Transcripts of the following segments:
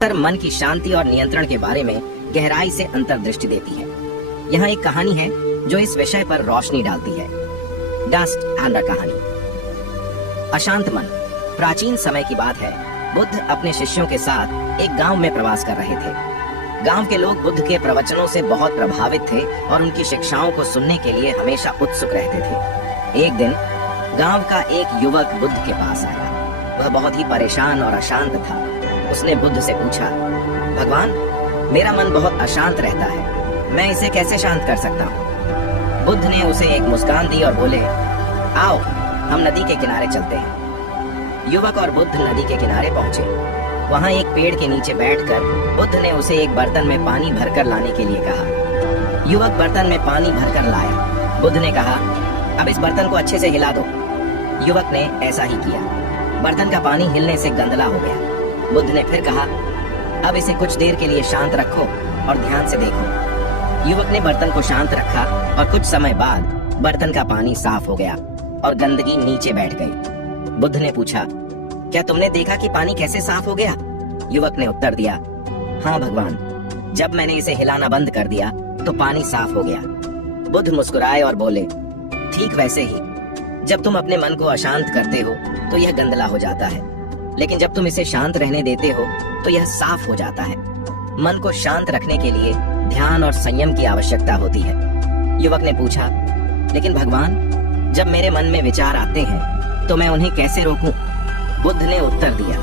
मन की शांति और नियंत्रण के बारे में गहराई से अंतर्दृष्टि देती है। यहाँ एक कहानी है जो इस विषय पर रोशनी डालती है। डस्ट एंड द कहानी। अशांत मन। प्राचीन समय की बात है। बुद्ध अपने शिष्यों के साथ एक गांव में प्रवास कर रहे थे। गांव के लोग बुद्ध के प्रवचनों से बहुत प्रभावित थे और उनकी शिक्षाओं को सुनने के लिए हमेशा उत्सुक रहते थे। एक दिन गांव का एक युवक बुद्ध के पास आया। वह बहुत ही परेशान और अशांत था। उसने बुद्ध से पूछा, भगवान, मेरा मन बहुत अशांत रहता है, मैं इसे कैसे शांत कर सकता हूँ? बुद्ध ने उसे एक मुस्कान दी और बोले, आओ हम नदी के किनारे चलते हैं। युवक और बुद्ध नदी के किनारे पहुंचे। वहां एक पेड़ के नीचे बैठकर बुद्ध ने उसे एक बर्तन में पानी भरकर लाने के लिए कहा। युवक बर्तन में पानी भरकर लाया। बुद्ध ने कहा, अब इस बर्तन को अच्छे से हिला दो। युवक ने ऐसा ही किया। बर्तन का पानी हिलने से गंदला हो गया। बुद्ध ने फिर कहा, अब इसे कुछ देर के लिए शांत रखो और ध्यान से देखो। युवक ने बर्तन को शांत रखा और कुछ समय बाद बर्तन का पानी साफ हो गया और गंदगी नीचे बैठ गई। बुद्ध ने पूछा, क्या तुमने देखा कि पानी कैसे साफ हो गया? युवक ने उत्तर दिया, हाँ भगवान, जब मैंने इसे हिलाना बंद कर दिया तो पानी साफ हो गया। बुद्ध मुस्कुराए और बोले, ठीक वैसे ही जब तुम अपने मन को अशांत करते हो तो यह गंदला हो जाता है, लेकिन जब तुम इसे शांत रहने देते हो तो यह साफ हो जाता है। मन को शांत रखने के लिए ध्यान और संयम की आवश्यकता होती है। युवक ने पूछा, लेकिन भगवान, जब मेरे मन में विचार आते हैं तो मैं उन्हें कैसे रोकूं? बुद्ध ने उत्तर दिया,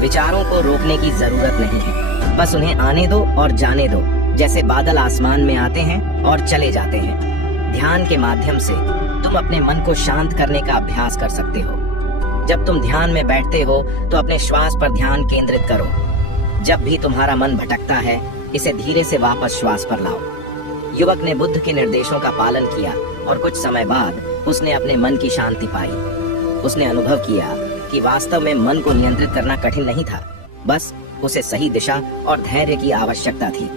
विचारों को रोकने की जरूरत नहीं है, बस उन्हें आने दो और जाने दो, जैसे बादल आसमान में आते हैं और चले जाते हैं। ध्यान के माध्यम से तुम अपने मन को शांत करने का अभ्यास कर सकते हो। जब तुम ध्यान में बैठते हो तो अपने श्वास पर ध्यान केंद्रित करो। जब भी तुम्हारा मन भटकता है, इसे धीरे से वापस श्वास पर लाओ। युवक ने बुद्ध के निर्देशों का पालन किया और कुछ समय बाद उसने अपने मन की शांति पाई। उसने अनुभव किया कि वास्तव में मन को नियंत्रित करना कठिन नहीं था, बस उसे सही दिशा और धैर्य की आवश्यकता थी।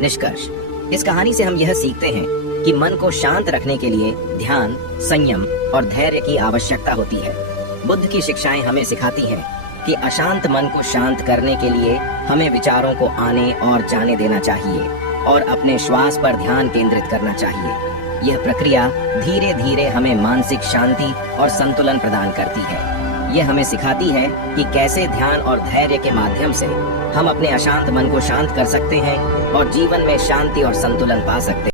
निष्कर्ष, इस कहानी से हम यह सीखते हैं कि मन को शांत रखने के लिए ध्यान, संयम और धैर्य की आवश्यकता होती है। बुद्ध की शिक्षाएं हमें सिखाती हैं कि अशांत मन को शांत करने के लिए हमें विचारों को आने और जाने देना चाहिए और अपने श्वास पर ध्यान केंद्रित करना चाहिए। यह प्रक्रिया धीरे धीरे हमें मानसिक शांति और संतुलन प्रदान करती है। यह हमें सिखाती है कि कैसे ध्यान और धैर्य के माध्यम से हम अपने अशांत मन को शांत कर सकते हैं और जीवन में शांति और संतुलन पा सकते हैं।